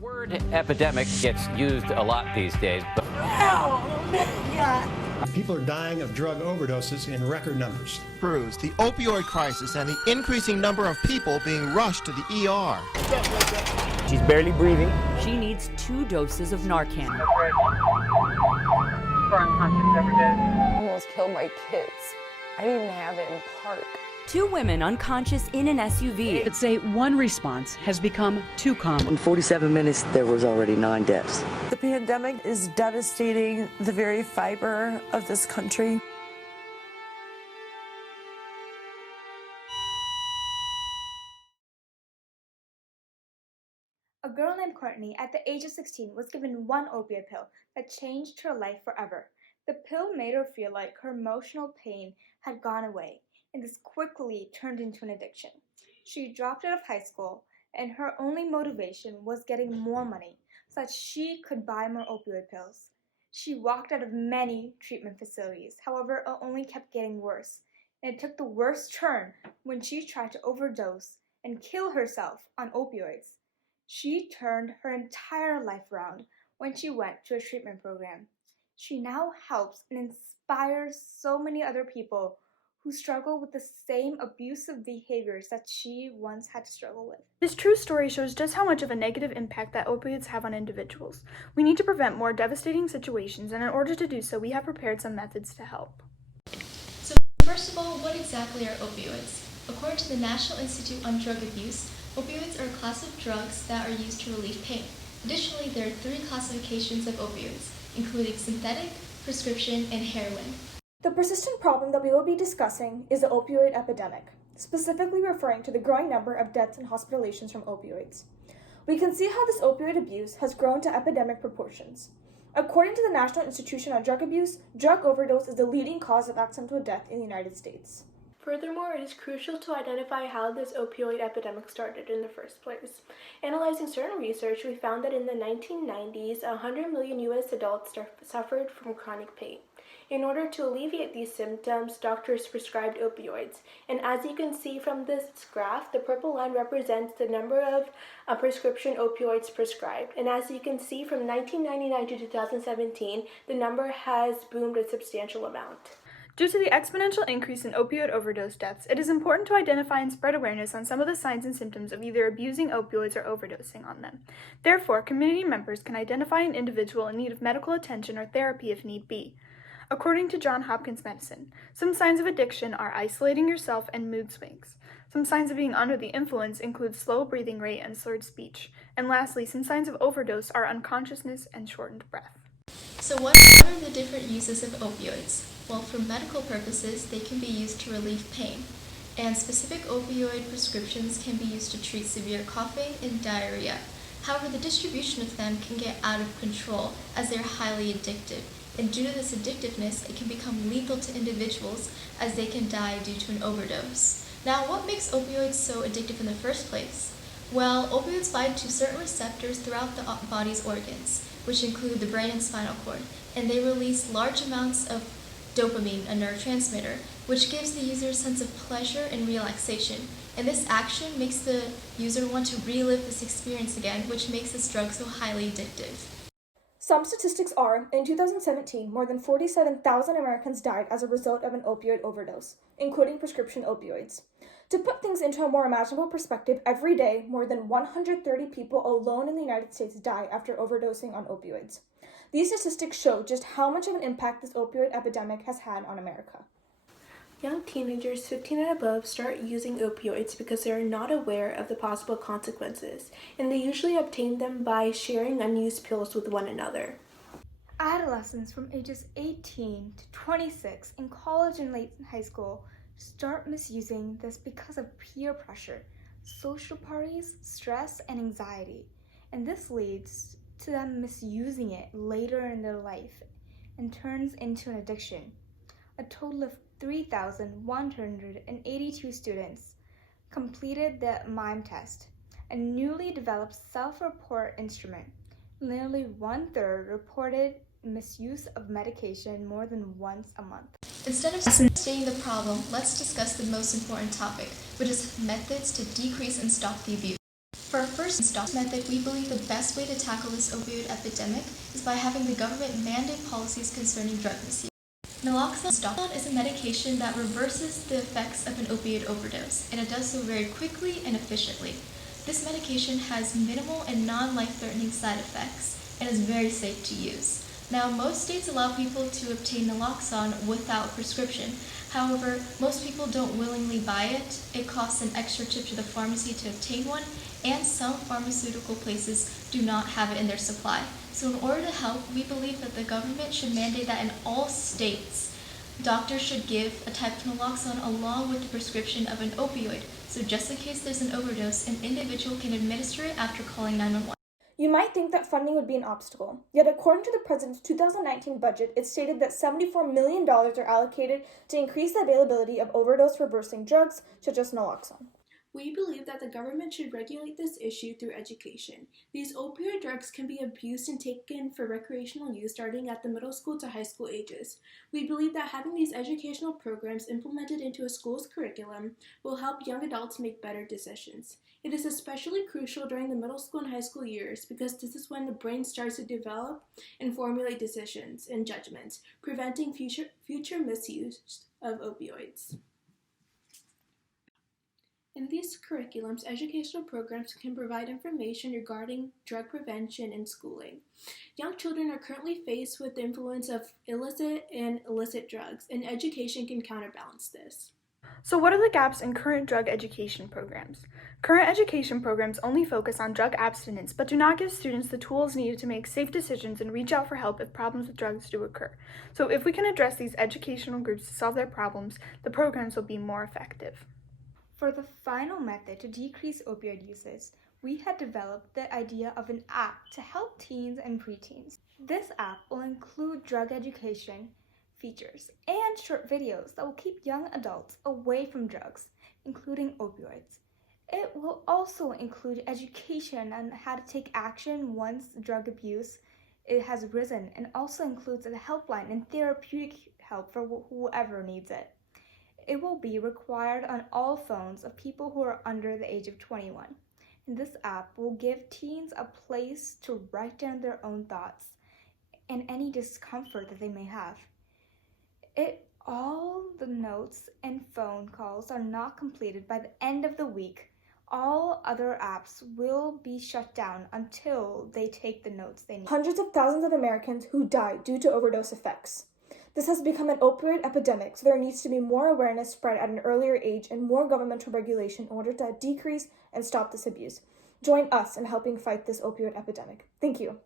word epidemic gets used a lot these days, but people are dying of drug overdoses in record numbers. The opioid crisis and the increasing number of people being rushed to the ER. She's barely breathing. She needs 2 doses of Narcan. Almost killed my kids. I didn't even have it in park. 2 women unconscious in an SUV. But say one response has become too common. In 47 minutes, there was already 9 deaths. The pandemic is devastating the very fiber of this country. A girl named Courtney at the age of 16 was given one opioid pill that changed her life forever. The pill made her feel like her emotional pain had gone away, and this quickly turned into an addiction. She dropped out of high school, and her only motivation was getting more money so that she could buy more opioid pills. She walked out of many treatment facilities, however, it only kept getting worse, and it took the worst turn when she tried to overdose and kill herself on opioids. She turned her entire life around when she went to a treatment program. She now helps and inspires so many other people who struggle with the same abusive behaviors that she once had to struggle with. This true story shows just how much of a negative impact that opioids have on individuals. We need to prevent more devastating situations, and in order to do so, we have prepared some methods to help. So first of all, what exactly are opioids? According to the National Institute on Drug Abuse, opioids are a class of drugs that are used to relieve pain. Additionally, there are 3 classifications of opioids, including synthetic, prescription, and heroin. The persistent problem that we will be discussing is the opioid epidemic, specifically referring to the growing number of deaths and hospitalizations from opioids. We can see how this opioid abuse has grown to epidemic proportions. According to the National Institute on Drug Abuse, drug overdose is the leading cause of accidental death in the United States. Furthermore, it is crucial to identify how this opioid epidemic started in the first place. Analyzing certain research, we found that in the 1990s, 100 million U.S. adults suffered from chronic pain. In order to alleviate these symptoms, doctors prescribed opioids. And as you can see from this graph, the purple line represents the number of prescription opioids prescribed. And as you can see, from 1999 to 2017, the number has boomed a substantial amount. Due to the exponential increase in opioid overdose deaths, it is important to identify and spread awareness on some of the signs and symptoms of either abusing opioids or overdosing on them. Therefore, community members can identify an individual in need of medical attention or therapy if need be. According to Johns Hopkins Medicine, some signs of addiction are isolating yourself and mood swings. Some signs of being under the influence include slow breathing rate and slurred speech. And lastly, some signs of overdose are unconsciousness and shortened breath. So what are the different uses of opioids? Well, for medical purposes, they can be used to relieve pain. And specific opioid prescriptions can be used to treat severe coughing and diarrhea. However, the distribution of them can get out of control as they're highly addictive. And due to this addictiveness, it can become lethal to individuals as they can die due to an overdose. Now, what makes opioids so addictive in the first place? Well, opioids bind to certain receptors throughout the body's organs, which include the brain and spinal cord, and they release large amounts of dopamine, a neurotransmitter, which gives the user a sense of pleasure and relaxation. And this action makes the user want to relive this experience again, which makes this drug so highly addictive. Some statistics are, in 2017, more than 47,000 Americans died as a result of an opioid overdose, including prescription opioids. To put things into a more imaginable perspective, every day, more than 130 people alone in the United States die after overdosing on opioids. These statistics show just how much of an impact this opioid epidemic has had on America. Young teenagers 15 and above start using opioids because they are not aware of the possible consequences, and they usually obtain them by sharing unused pills with one another. Adolescents from ages 18 to 26 in college and late high school start misusing this because of peer pressure, social parties, stress, and anxiety. And this leads to them misusing it later in their life and turns into an addiction. A total of 3,182 students completed the MIME test, a newly developed self-report instrument. Nearly 1/3 reported misuse of medication more than once a month. Instead of stating the problem, let's discuss the most important topic, which is methods to decrease and stop the abuse. For our first installment method, we believe the best way to tackle this opioid epidemic is by having the government mandate policies concerning drug misuse. Naloxone is a medication that reverses the effects of an opioid overdose, and it does so very quickly and efficiently. This medication has minimal and non-life-threatening side effects and is very safe to use. Now, most states allow people to obtain naloxone without prescription. However, most people don't willingly buy it. It costs an extra trip to the pharmacy to obtain one, and some pharmaceutical places do not have it in their supply. So in order to help, we believe that the government should mandate that in all states, doctors should give a type of naloxone along with the prescription of an opioid. So just in case there's an overdose, an individual can administer it after calling 911. You might think that funding would be an obstacle, yet according to the President's 2019 budget, it stated that $74 million are allocated to increase the availability of overdose-reversing drugs such as naloxone. We believe that the government should regulate this issue through education. These opioid drugs can be abused and taken for recreational use starting at the middle school to high school ages. We believe that having these educational programs implemented into a school's curriculum will help young adults make better decisions. It is especially crucial during the middle school and high school years because this is when the brain starts to develop and formulate decisions and judgments, preventing future misuse of opioids. In these curriculums, educational programs can provide information regarding drug prevention and schooling. Young children are currently faced with the influence of illicit and illicit drugs, and education can counterbalance this. So what are the gaps in current drug education programs? Current education programs only focus on drug abstinence, but do not give students the tools needed to make safe decisions and reach out for help if problems with drugs do occur. So if we can address these educational groups to solve their problems, the programs will be more effective. For the final method to decrease opioid usage, we had developed the idea of an app to help teens and preteens. This app will include drug education features and short videos that will keep young adults away from drugs, including opioids. It will also include education on how to take action once drug abuse has risen, and also includes a helpline and therapeutic help for whoever needs it. It will be required on all phones of people who are under the age of 21. And this app will give teens a place to write down their own thoughts and any discomfort that they may have. All the notes and phone calls are not completed by the end of the week. All other apps will be shut down until they take the notes they need. Hundreds of thousands of Americans who die due to overdose effects. This has become an opioid epidemic, so there needs to be more awareness spread at an earlier age and more governmental regulation in order to decrease and stop this abuse. Join us in helping fight this opioid epidemic. Thank you.